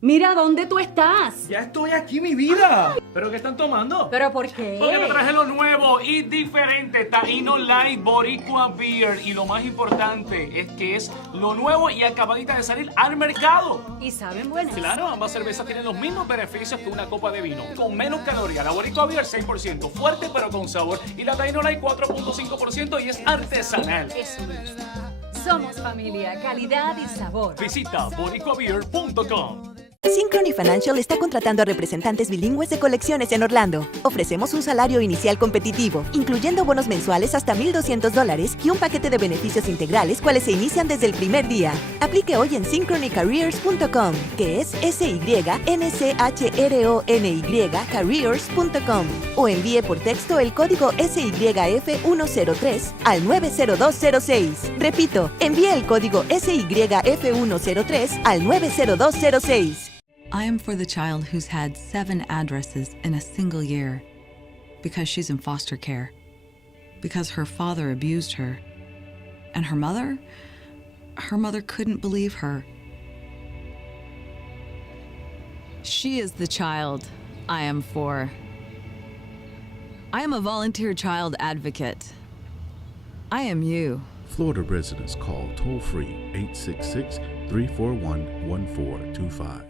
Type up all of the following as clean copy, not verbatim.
Mira, ¿dónde tú estás? Ya estoy aquí, mi vida. ¿Pero qué están tomando? ¿Pero por qué? Porque te traje lo nuevo y diferente, Taíno Light Boricua Beer. Y lo más importante es que es lo nuevo y acabadita de salir al mercado. ¿Y saben buenas? Claro, ambas cervezas tienen los mismos beneficios que una copa de vino, con menos calorías. La Boricua Beer 6%, fuerte pero con sabor. Y la Taíno Light 4.5% y es artesanal. Eso me gusta. Somos familia, calidad y sabor. Visita boricuabeer.com. Synchrony Financial está contratando a representantes bilingües de colecciones en Orlando. Ofrecemos un salario inicial competitivo, incluyendo bonos mensuales hasta $1,200 y un paquete de beneficios integrales, cuales se inician desde el primer día. Aplique hoy en synchronycareers.com, que es SYNCHRONY careers.com, o envíe por texto el código SYF103 al 90206. Repito, envíe el código SYF103 al 90206. I am for the child who's had 7 addresses in a single year because she's in foster care, because her father abused her, and her mother couldn't believe her. She is the child I am for. I am a volunteer child advocate. I am you. Florida residents call toll-free 866-341-1425.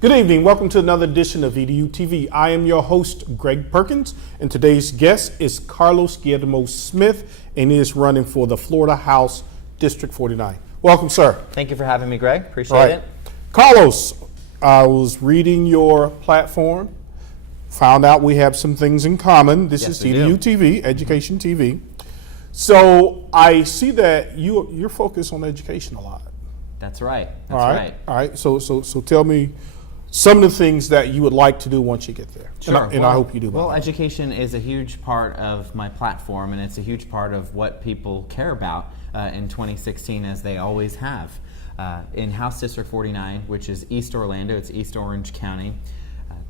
Good evening. Welcome to another edition of EDuTV. I am your host, Greg Perkins, and today's guest is Carlos Guillermo Smith, and he is running for the Florida House District 49. Welcome, sir. Thank you for having me, Greg. Appreciate it. Carlos, I was reading your platform, found out we have some things in common. This is EDuTV, Education TV. So I see that you're focused on education a lot. That's right. All right. So tell me some of the things that you would like to do once you get there. Sure. And I hope you do. Well, education is a huge part of my platform, and it's a huge part of what people care about in 2016, as they always have. In House District 49, which is East Orlando, it's East Orange County,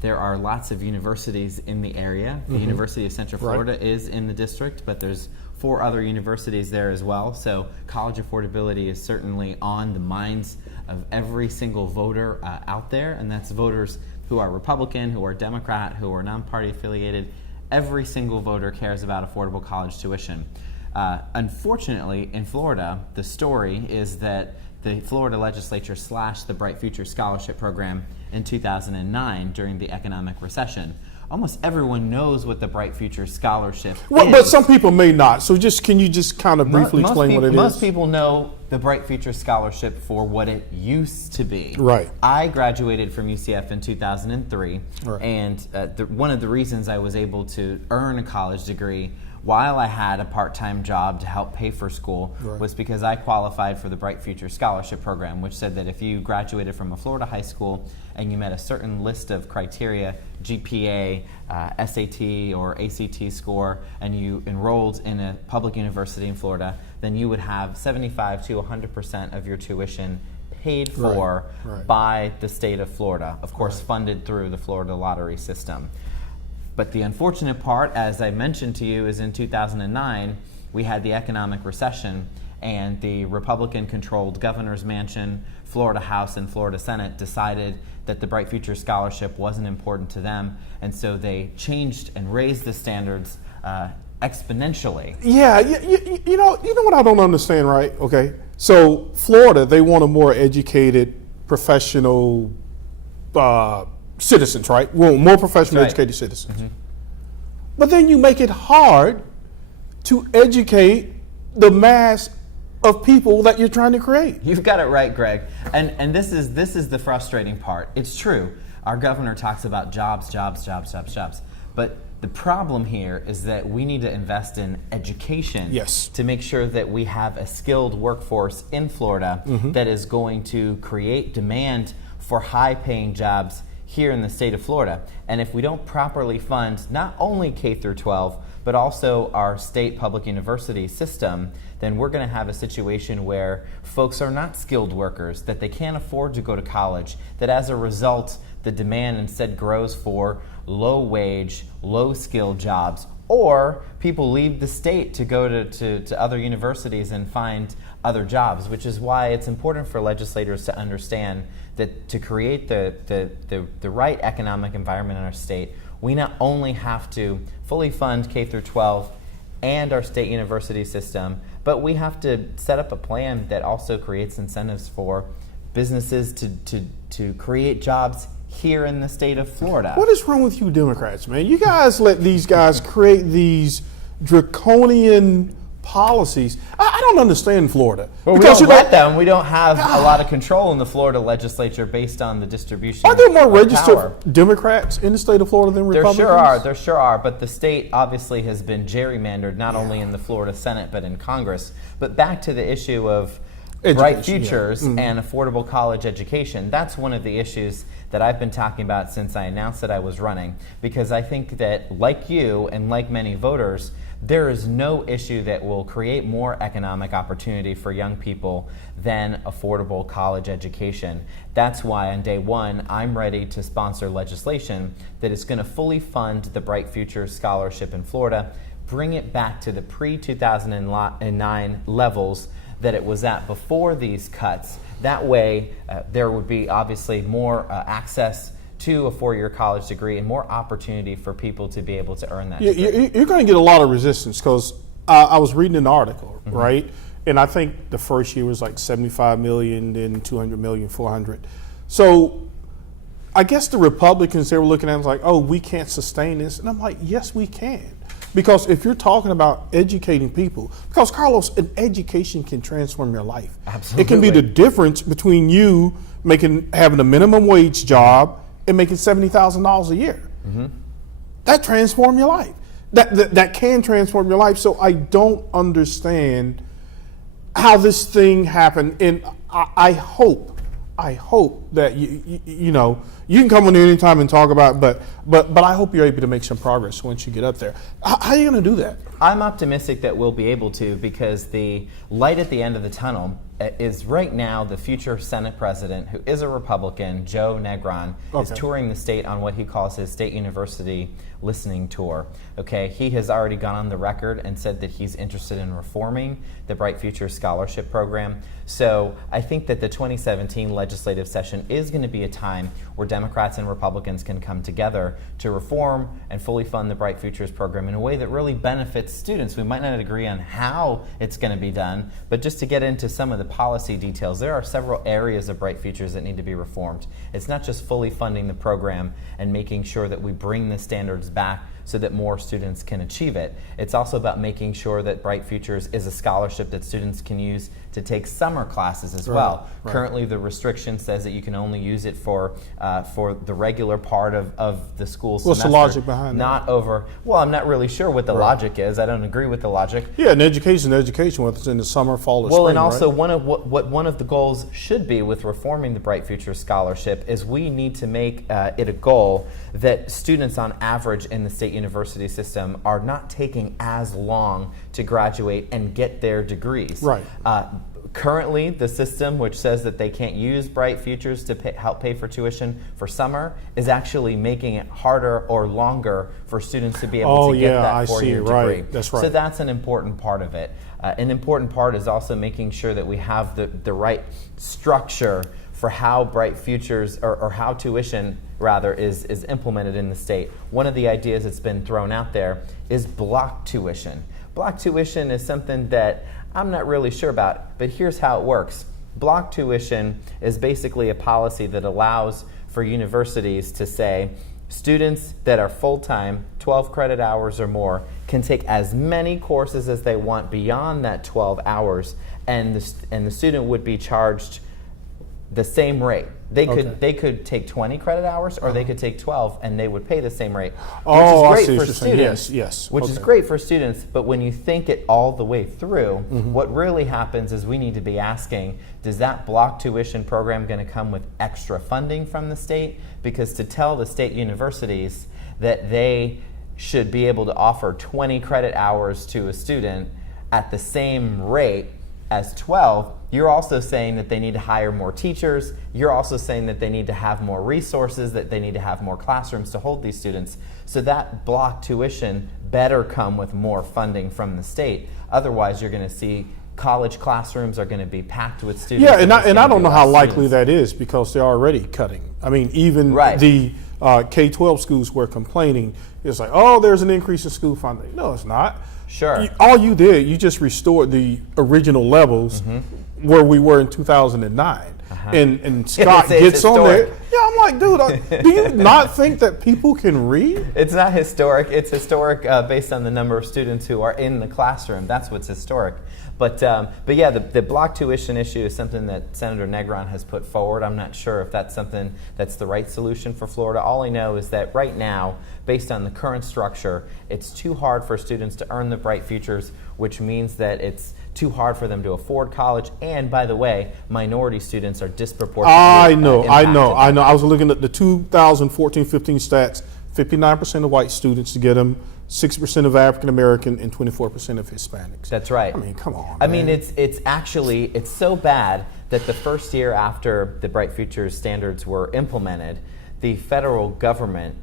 there are lots of universities in the area. The University of Central Florida is in the district, but there's 4 other universities there as well. So college affordability is certainly on the minds of every single voter out there, and that's voters who are Republican, who are Democrat, who are non-party affiliated. Every single voter cares about affordable college tuition. Unfortunately, in Florida, the story is that the Florida legislature slashed the Bright Future Scholarship Program in 2009 during the economic recession. Almost everyone knows what the Bright Future Scholarship is. But some people may not. So can you just kind of briefly explain what it is? Most people know the Bright Future Scholarship for what it used to be. Right. I graduated from UCF in 2003, and one of the reasons I was able to earn a college degree while I had a part-time job to help pay for school was because I qualified for the Bright Future Scholarship Program, which said that if you graduated from a Florida high school and you met a certain list of criteria, GPA, SAT or ACT score, and you enrolled in a public university in Florida, then you would have 75 to 100% of your tuition paid for by the state of Florida, of course funded through the Florida lottery system. But the unfortunate part, as I mentioned to you, is in 2009, we had the economic recession, and the Republican-controlled governor's mansion, Florida House, and Florida Senate decided that the Bright Future Scholarship wasn't important to them, and so they changed and raised the standards exponentially. Yeah, you know what I don't understand, right? Okay, so Florida, they want a more educated, professional citizens, right? Well, more professional, educated citizens. But then you make it hard to educate the mass of people that you're trying to create. You've got it right, Greg. And this is the frustrating part. It's true. Our governor talks about jobs. But the problem here is that we need to invest in education to make sure that we have a skilled workforce in Florida that is going to create demand for high-paying jobs here in the state of Florida. And if we don't properly fund not only K through 12, but also our state public university system, then we're going to have a situation where folks are not skilled workers, that they can't afford to go to college, that as a result, the demand instead grows for low wage, low skilled jobs, or people leave the state to go to other universities and find other jobs, which is why it's important for legislators to understand that to create the right economic environment in our state, we not only have to fully fund K through 12 and our state university system, but we have to set up a plan that also creates incentives for businesses to create jobs here in the state of Florida. What is wrong with you Democrats, man? You guys let these guys create these draconian policies. I don't understand Florida. Well, we don't let them. We don't have a lot of control in the Florida legislature based on the distribution. Are there more registered power. Democrats in the state of Florida than Republicans? There sure are. But the state obviously has been gerrymandered, not only in the Florida Senate, but in Congress. But back to the issue of bright futures and affordable college education. That's one of the issues that I've been talking about since I announced that I was running, because I think that, like you and like many voters, there is no issue that will create more economic opportunity for young people than affordable college education. That's why on day one, I'm ready to sponsor legislation that is going to fully fund the Bright Futures Scholarship in Florida, bring it back to the pre-2009 levels that it was at before these cuts. That way, there would be obviously more access to a four-year college degree and more opportunity for people to be able to earn that degree. You're going to get a lot of resistance because I was reading an article, right? And I think the first year was like 75 million, then 200 million, 400. So I guess the Republicans, they were looking at it like, oh, we can't sustain this. And I'm like, yes, we can. Because if you're talking about educating people, because Carlos, an education can transform your life. Absolutely. It can be the difference between you having a minimum wage job and making $70,000 a year. That transforms your life. That can transform your life. So I don't understand how this thing happened. And I hope that you know, you can come on here anytime and talk about it, but I hope you're able to make some progress once you get up there. How are you going to do that? I'm optimistic that we'll be able to, because the light at the end of the tunnel is right now the future Senate president, who is a Republican, Joe Negron, is touring the state on what he calls his state university listening tour. Okay, he has already gone on the record and said that he's interested in reforming the Bright Futures Scholarship Program. So I think that the 2017 legislative session is going to be a time where Democrats and Republicans can come together to reform and fully fund the Bright Futures program in a way that really benefits students. We might not agree on how it's going to be done, but just to get into some of the policy details, there are several areas of Bright Futures that need to be reformed. It's not just fully funding the program and making sure that we bring the standards back so that more students can achieve it. It's also about making sure that Bright Futures is a scholarship that students can use to take summer classes as well. Right. Currently, the restriction says that you can only use it for the regular part of the school semester. What's the logic behind that? Not over. Well, I'm not really sure what the logic is. I don't agree with the logic. Yeah, and education, whether it's in the summer, fall, or spring. Well, and also right? one of the goals should be with reforming the Bright Futures Scholarship is we need to make it a goal that students on average in the state university system are not taking as long to graduate and get their degrees. Right. Currently, the system, which says that they can't use Bright Futures to help pay for tuition for summer, is actually making it harder or longer for students to be able to get that four-year degree. Right. That's right. So that's an important part of it. An important part is also making sure that we have the right structure for how Bright Futures, or how tuition, rather, is implemented in the state. One of the ideas that's been thrown out there is block tuition. Block tuition is something that I'm not really sure about, but here's how it works. Block tuition is basically a policy that allows for universities to say students that are full-time, 12 credit hours or more, can take as many courses as they want beyond that 12 hours, and the student would be charged the same rate. They Okay. could take 20 credit hours, or they could take 12, and they would pay the same rate. Oh, I which see is what great you're for saying. students. Yes. Which is Okay. great for students, but when you think it all the way through, Mm-hmm. what really happens is we need to be asking, does that block tuition program going to come with extra funding from the state? Because to tell the state universities that they should be able to offer 20 credit hours to a student at the same rate as 12, you're also saying that they need to hire more teachers. You're also saying that they need to have more resources, that they need to have more classrooms to hold these students. So that block tuition better come with more funding from the state. Otherwise, you're going to see college classrooms are going to be packed with students. Yeah, and I don't know how likely students. that is, because they're already cutting. I mean, even Right. the K-12 schools were complaining. It's like, oh, there's an increase in school funding. No, it's not. Sure. All you did, you just restored the original levels where we were in 2009. And Scott It's gets on there. historic. Yeah, I'm like, dude, do you not think that people can read? It's not historic. It's historic based on the number of students who are in the classroom. That's what's historic. But yeah, the block tuition issue is something that Senator Negron has put forward. I'm not sure if that's something that's the right solution for Florida. All I know is that right now, based on the current structure, it's too hard for students to earn the Bright Futures, which means that it's too hard for them to afford college. And by the way, minority students are disproportionately I know. impacted. I was looking at the 2014-15 stats. 59% of white students get them, 6% of African American, and 24% of Hispanics. That's right. I mean, come on. I man. mean, it's actually so bad that the first year after the Bright Futures standards were implemented, the federal government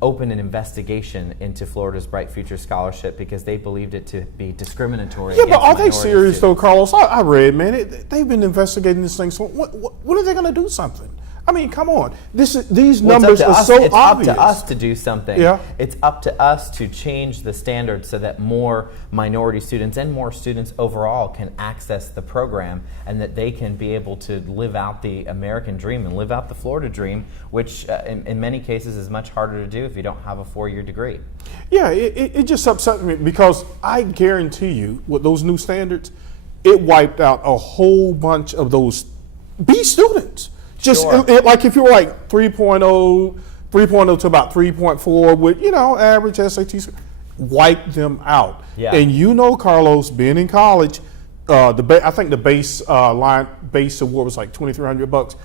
opened an investigation into Florida's Bright Future Scholarship because they believed it to be discriminatory. Yeah, but against are they minority serious though, students. Carlos? I read, man, they've been investigating this thing. So when are they going to do something? I mean, come on. These Well, numbers it's up to are us. so It's obvious. up to us to do something. Yeah. It's up to us to change the standards so that more minority students and more students overall can access the program, and that they can be able to live out the American dream and live out the Florida dream, which in many cases is much harder to do if you don't have a 4-year degree. Yeah, it just upsets me, because I guarantee you, with those new standards, it wiped out a whole bunch of those B students. Just Sure. like if you were like 3.0 to about 3.4 with, average SATs, wipe them out. Yeah. And Carlos, being in college, I think the base award was like $2,300.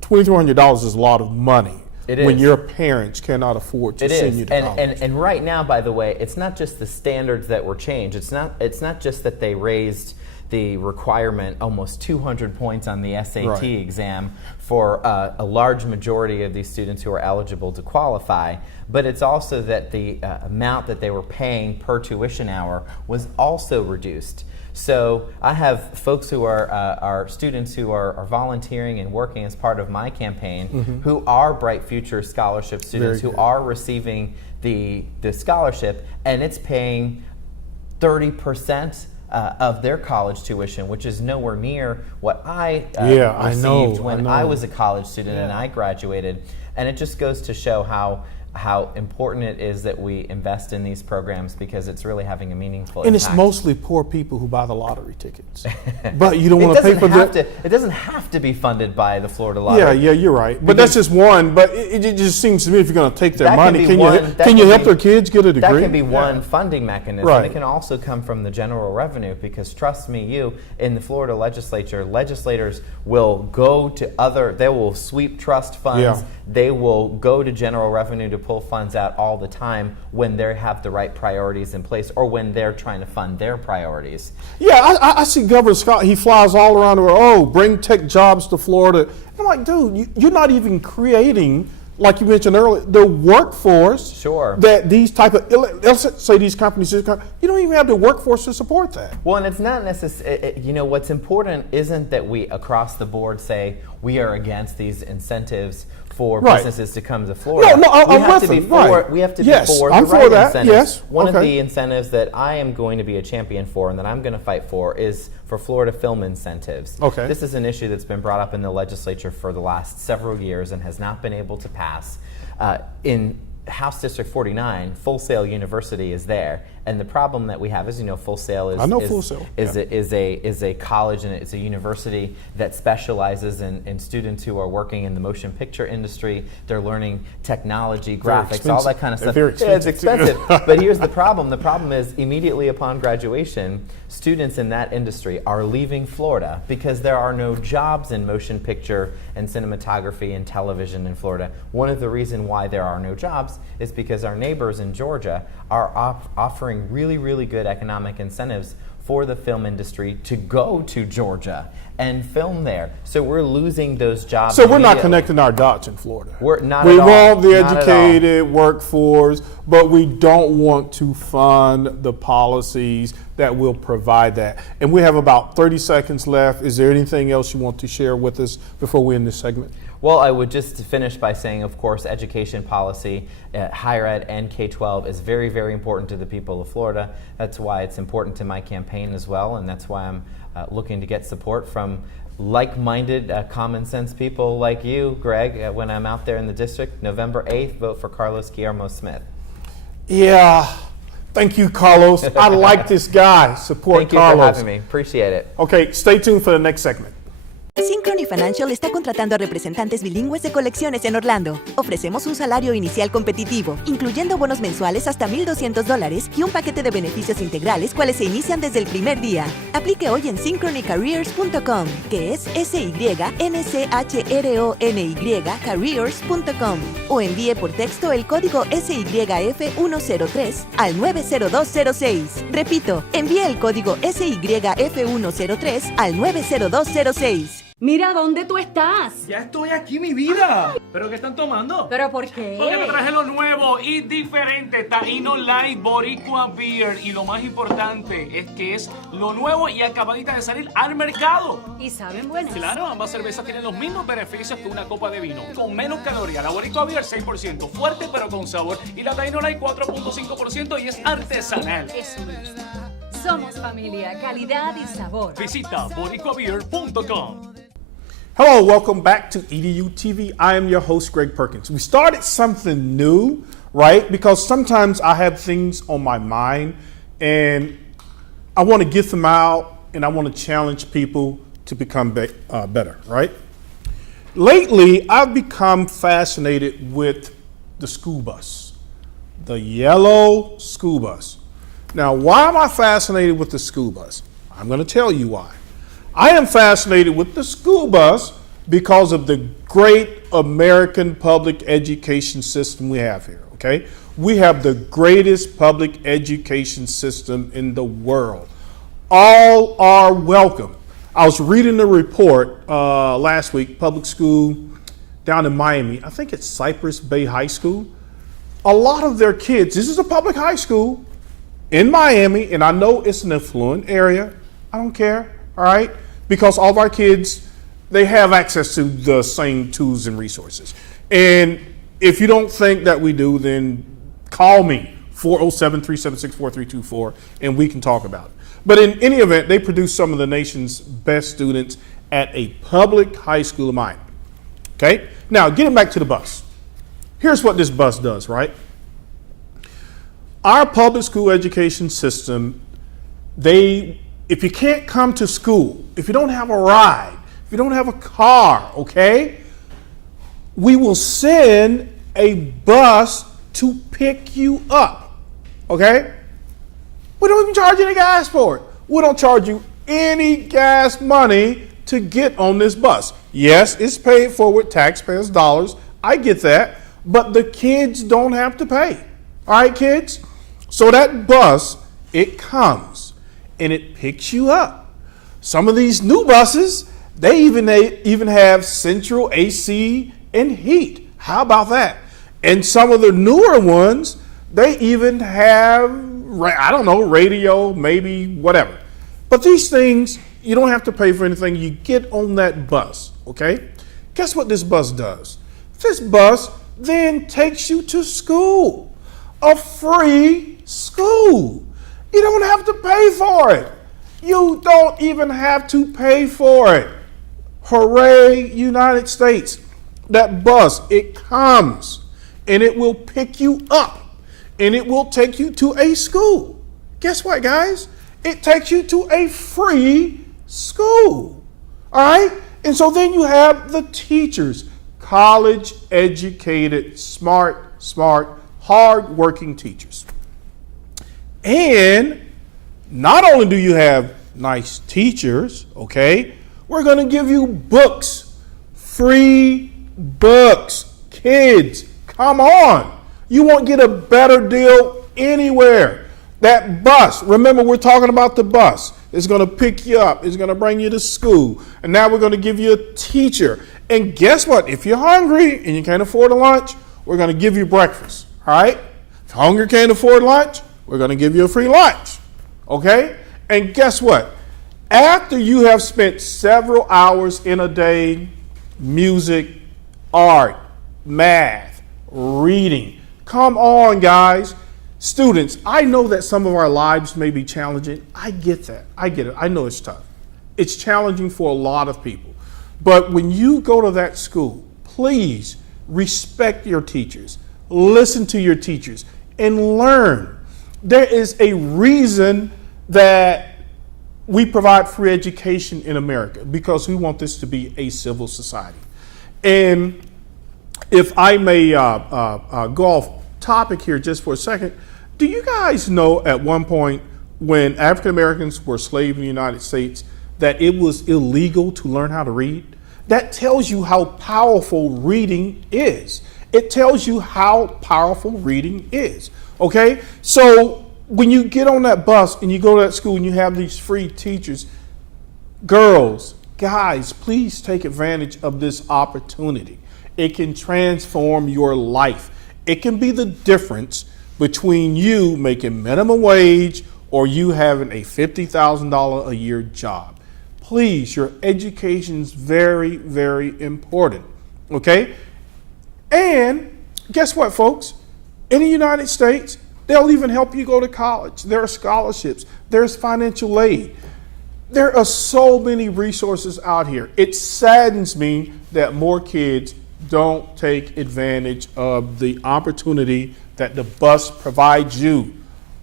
$2,300 is a lot of money. It when is. your parents cannot afford to It send is, you to college. and right now, by the way, it's not just the standards that were changed. It's not just that they raised the requirement almost 200 points on the SAT Right. exam for a large majority of these students who are eligible to qualify, but it's also that the amount that they were paying per tuition hour was also reduced. So I have folks who are students who are volunteering and working as part of my campaign who are Bright Future Scholarship students, Very who good. are receiving the scholarship, and it's paying 30% of their college tuition, which is nowhere near what I received when I was a college student and I graduated. And it just goes to show how important it is that we invest in these programs, because it's really having a meaningful And impact. it's mostly poor people who buy the lottery tickets. But you don't want to pay for that. It doesn't have to be funded by the Florida Lottery. Yeah, you're right. But that's just one. But it just seems to me, if you're going to take their That can money, be can one- you that can you can help be- their kids get a degree? That can be one Yeah. funding mechanism. Right. It can also come from the general revenue, because trust me, in the Florida legislature, legislators will go to they will sweep trust funds. Yeah. They will go to general revenue to pull funds out all the time when they have the right priorities in place, or when they're trying to fund their priorities. Yeah, I see Governor Scott. He flies all around the world. Oh, bring tech jobs to Florida. I'm like, dude, you're not even creating, like you mentioned earlier, the workforce. Sure. That these type of, let's say these companies, you don't even have the workforce to support that. Well, and it's not necessary. What's important isn't that we across the board say we are against these incentives for Right. businesses to come to Florida. No, I'm we have with to be them, for. right. We have to Yes, be for I'm the for right that, incentives. yes, One of okay. the incentives that I am going to be a champion for, and that I'm going to fight for, is for Florida film incentives. Okay. This is an issue that's been brought up in the legislature for the last several years and has not been able to pass. In House District 49, Full Sail University is there, and the problem that we have is, Full Sail is is a college, and it's a university that specializes in students who are working in the motion picture industry. They're learning technology, graphics, all that kind of stuff. Very expensive. It's expensive. But here's the problem. The problem is immediately upon graduation, students in that industry are leaving Florida because there are no jobs in motion picture and cinematography and television in Florida. One of the reasons why there are no jobs is because our neighbors in Georgia are offering really, really good economic incentives for the film industry to go to Georgia and film there. So we're losing those jobs. So we're not connecting our dots in Florida. We're not we at all. want the Not educated workforce, but we don't want to fund the policies that will provide that. And we have about 30 seconds left. Is there anything else you want to share with us before we end this segment? Well, I would just finish by saying, of course, education policy, higher ed and K-12 is very, very important to the people of Florida. That's why it's important to my campaign as well, and that's why I'm looking to get support from like-minded, common sense people like you, Greg, when I'm out there in the district. November 8th, vote for Carlos Guillermo Smith. Yeah. Thank you, Carlos. I like this guy. Support Carlos. Thank you for having me. Appreciate it. Okay, stay tuned for the next segment. Synchrony Financial está contratando a representantes bilingües de colecciones en Orlando. Ofrecemos un salario inicial competitivo, incluyendo bonos mensuales hasta $1,200 y un paquete de beneficios integrales, cuales se inician desde el primer día. Aplique hoy en synchronycareers.com, que es SYNCHRONY careers.com, o envíe por texto el código SYF103 al 90206. Repito, envíe el código SYF103 al 90206. Mira, ¿dónde tú estás? Ya estoy aquí, mi vida. ¿Pero qué están tomando? ¿Pero por qué? Porque te traje lo nuevo y diferente, Taíno Light Boricua Beer. Y lo más importante es que es lo nuevo y acabadita de salir al mercado. ¿Y saben buenas? Claro, ambas cervezas tienen los mismos beneficios que una copa de vino, con menos calorías. La Boricua Beer 6%, fuerte pero con sabor. Y la Taíno Light 4.5% y es artesanal. Eso me gusta. Somos familia, calidad y sabor. Visita boricuabeer.com. Hello, welcome back to EDuTV. I am your host, Greg Perkins. We started something new, right? Because sometimes I have things on my mind and I want to get them out and I want to challenge people to become better, right? Lately, I've become fascinated with the school bus, the yellow school bus. Now, why am I fascinated with the school bus? I'm going to tell you why. I am fascinated with the school bus because of the great American public education system we have here, okay? We have the greatest public education system in the world. All are welcome. I was reading a report last week, public school down in Miami. I think it's Cypress Bay High School. A lot of their kids, this is a public high school in Miami, and I know it's an affluent area. I don't care, all right? Because all of our kids, they have access to the same tools and resources. And if you don't think that we do, then call me, 407-376-4324, and we can talk about it. But in any event, they produce some of the nation's best students at a public high school of Miami. Okay? Now, getting back to the bus. Here's what this bus does, right? Our public school education system, if you can't come to school, if you don't have a ride, if you don't have a car, okay, we will send a bus to pick you up, okay? We don't even charge any gas for it. We don't charge you any gas money to get on this bus. Yes, it's paid for with taxpayers' dollars. I get that, but the kids don't have to pay. All right, kids? So that bus, it comes and it picks you up. Some of these new buses, they even have central AC and heat. How about that? And some of the newer ones, they even have, I don't know, radio, maybe whatever. But these things, you don't have to pay for anything. You get on that bus, okay? Guess what this bus does? This bus then takes you to school, a free school. You don't have to pay for it. You don't even have to pay for it. Hooray, United States. That bus, it comes and it will pick you up and it will take you to a school. Guess what, guys? It takes you to a free school. All right? And so then you have the teachers, college educated, smart, hard-working teachers. And not only do you have nice teachers, okay, we're going to give you books, free books. Kids, come on. You won't get a better deal anywhere. That bus, remember we're talking about the bus. It's going to pick you up. It's going to bring you to school. And now we're going to give you a teacher. And guess what? If you're hungry and you can't afford a lunch, we're going to give you breakfast. All right? If hunger can't afford lunch, we're going to give you a free lunch. Okay? And guess what? After you have spent several hours in a day, music, art, math, reading. Come on, guys. Students, I know that some of our lives may be challenging. I get that. I get it. I know it's tough. It's challenging for a lot of people. But when you go to that school, please respect your teachers. Listen to your teachers and learn. There is a reason that we provide free education in America, because we want this to be a civil society. And if I may go off topic here just for a second, do you guys know at one point when African Americans were slaves in the United States that it was illegal to learn how to read? That tells you how powerful reading is. It tells you how powerful reading is. Okay? So when you get on that bus and you go to that school and you have these free teachers, girls, guys, please take advantage of this opportunity. It can transform your life. It can be the difference between you making minimum wage or you having a $50,000 a year job. Please, your education is very, very important. Okay? And guess what, folks? In the United States, they'll even help you go to college. There are scholarships. There's financial aid. There are so many resources out here. It saddens me that more kids don't take advantage of the opportunity that the bus provides you.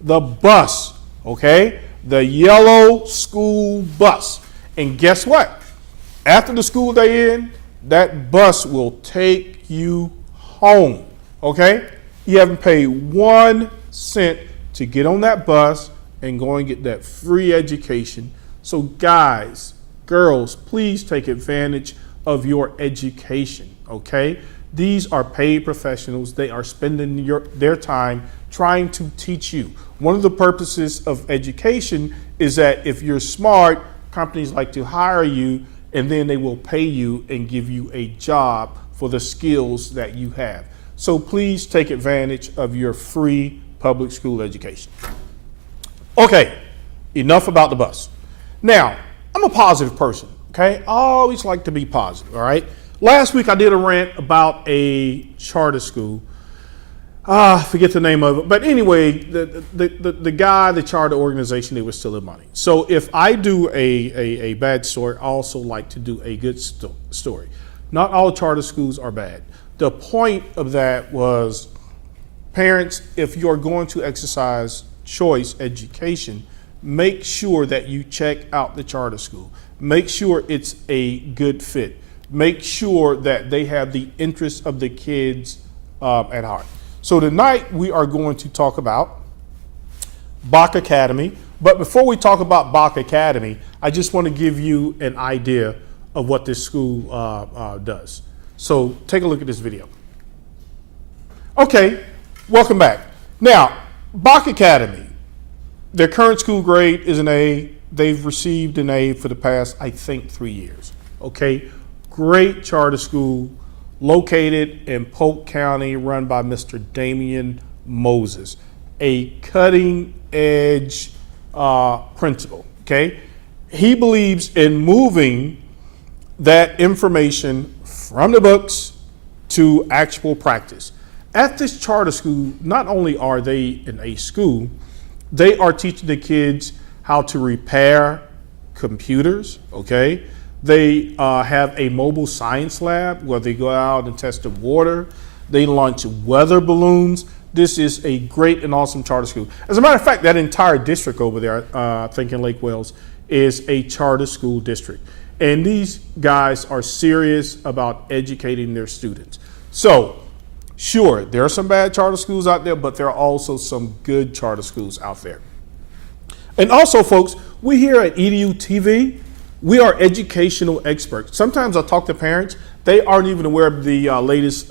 The bus, okay? The yellow school bus. And guess what? After the school day end, that bus will take you home, okay? You haven't paid 1 cent to get on that bus and go and get that free education. So guys, girls, please take advantage of your education, okay? These are paid professionals. They are spending their time trying to teach you. One of the purposes of education is that if you're smart, companies like to hire you, and then they will pay you and give you a job for the skills that you have. So please take advantage of your free public school education. Okay, enough about the bus. Now, I'm a positive person, okay? I always like to be positive, all right? Last week I did a rant about a charter school. I forget the name of it, but anyway, the guy, the charter organization, they were stealing money. So if I do a bad story, I also like to do a good story. Not all charter schools are bad. The point of that was, parents, if you're going to exercise choice education, make sure that you check out the charter school. Make sure it's a good fit. Make sure that they have the interests of the kids at heart. So tonight we are going to talk about Bach Academy. But before we talk about Bach Academy, I just want to give you an idea of what this school does. So take a look at this video. Okay, welcome back. Now, Bach Academy, their current school grade is an A. They've received an A for the past, I think, 3 years. Okay, great charter school located in Polk County, run by Mr. Damian Moses, a cutting edge principal. Okay, he believes in moving that information from the books to actual practice. At this charter school, not only are they in a school, they are teaching the kids how to repair computers, okay? They have a mobile science lab where they go out and test the water. They launch weather balloons. This is a great and awesome charter school. As a matter of fact, that entire district over there, I think in Lake Wales, is a charter school district. And these guys are serious about educating their students. So, sure, there are some bad charter schools out there, but there are also some good charter schools out there. And also, folks, we here at EDuTV, we are educational experts. Sometimes I talk to parents, they aren't even aware of the latest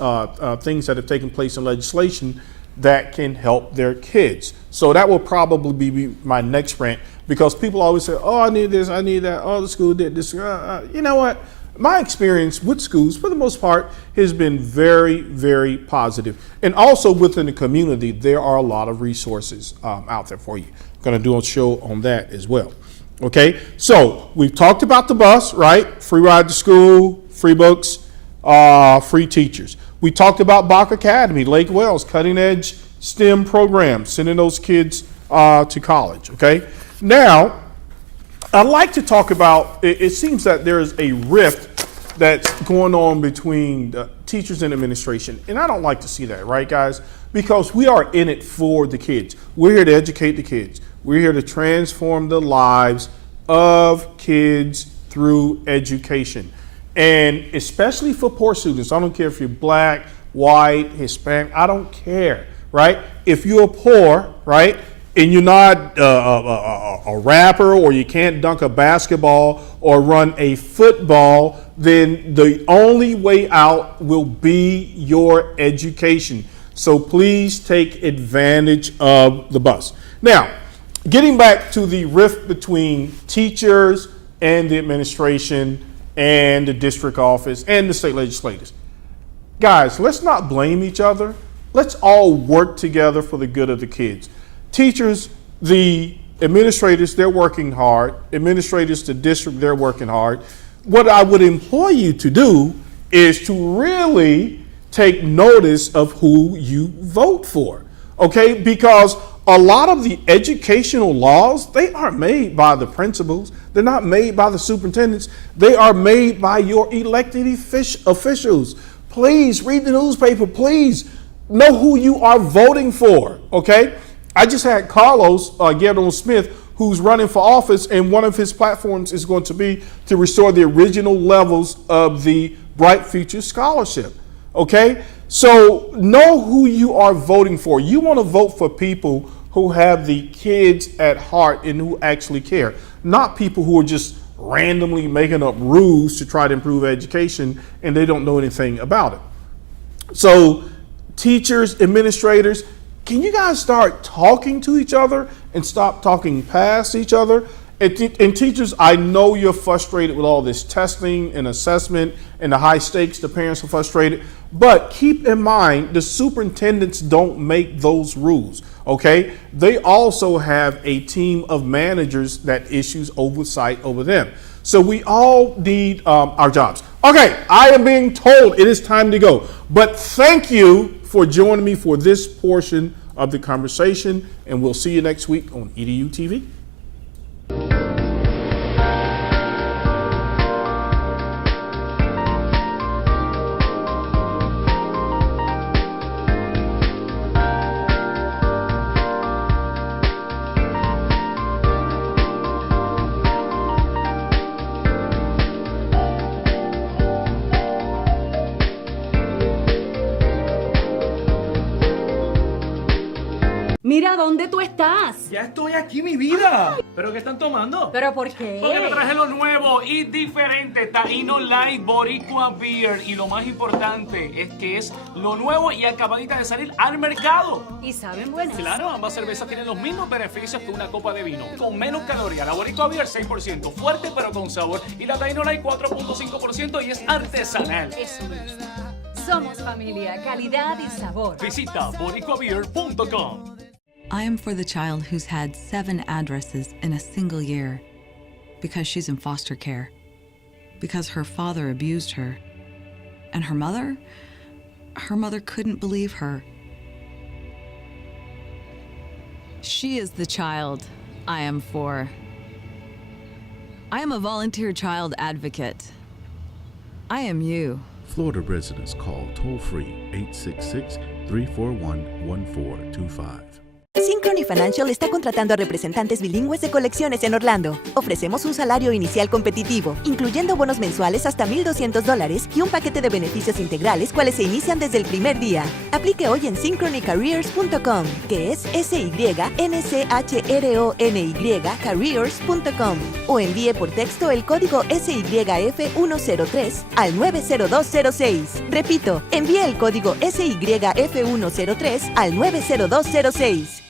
things that have taken place in legislation that can help their kids. So that will probably be my next rant, because people always say, oh, I need this, I need that, oh, the school did this. You know what? My experience with schools, for the most part, has been very, very positive. And also within the community, there are a lot of resources out there for you. I'm gonna do a show on that as well. Okay, so we've talked about the bus, right? Free ride to school, free books, free teachers. We talked about Bach Academy, Lake Wales, cutting edge STEM programs, sending those kids to college, okay? Now, I'd like to talk about, it seems that there is a rift that's going on between teachers and administration, and I don't like to see that, right, guys? Because we are in it for the kids. We're here to educate the kids. We're here to transform the lives of kids through education. And especially for poor students, I don't care if you're black, white, Hispanic, I don't care, right? If you're poor, right, and you're not a rapper, or you can't dunk a basketball or run a football, then the only way out will be your education. So please take advantage of the bus. Now, getting back to the rift between teachers and the administration and the district office and the state legislators. Guys, let's not blame each other. Let's all work together for the good of the kids. Teachers, the administrators, they're working hard. Administrators, the district, they're working hard. What I would implore you to do is to really take notice of who you vote for, okay? Because a lot of the educational laws, they aren't made by the principals. They're not made by the superintendents. They are made by your elected officials. Please read the newspaper. Please know who you are voting for, okay? I just had Carlos Guillermo Smith, who's running for office, and one of his platforms is going to be to restore the original levels of the Bright Future Scholarship, okay? So know who you are voting for. You want to vote for people who have the kids at heart and who actually care, not people who are just randomly making up rules to try to improve education and they don't know anything about it. So teachers, administrators, can you guys start talking to each other and stop talking past each other? And teachers, I know you're frustrated with all this testing and assessment and the high stakes. The parents are frustrated. But keep in mind, the superintendents don't make those rules, okay? They also have a team of managers that issues oversight over them. So we all need our jobs. Okay, I am being told it is time to go. But thank you for joining me for this portion of the conversation, and we'll see you next week on EDuTV. Mira, ¿dónde tú estás? Ya estoy aquí, mi vida. ¿Pero qué están tomando? ¿Pero por qué? Porque me traje lo nuevo y diferente, Taíno Light Boricua Beer. Y lo más importante es que es lo nuevo y acabadita de salir al mercado. ¿Y saben buenas? Claro, ambas cervezas tienen los mismos beneficios que una copa de vino, con menos calorías. La Boricua Beer 6%, fuerte pero con sabor. Y la Taíno Light 4.5% y es artesanal. Eso me gusta. Somos familia, calidad y sabor. Visita boricuabeer.com. I am for the child who's had 7 addresses in a single year because she's in foster care, because her father abused her, and her mother couldn't believe her. She is the child I am for. I am a volunteer child advocate. I am you Florida residents call toll-free 866-341-1425. Synchrony Financial está contratando a representantes bilingües de colecciones en Orlando. Ofrecemos un salario inicial competitivo, incluyendo bonos mensuales hasta $1,200 y un paquete de beneficios integrales cuales se inician desde el primer día. Aplique hoy en synchronycareers.com, que es SYNCHRONY careers.com, o envíe por texto el código SYF103 al 90206. Repito, envíe el código SYF103 al 90206.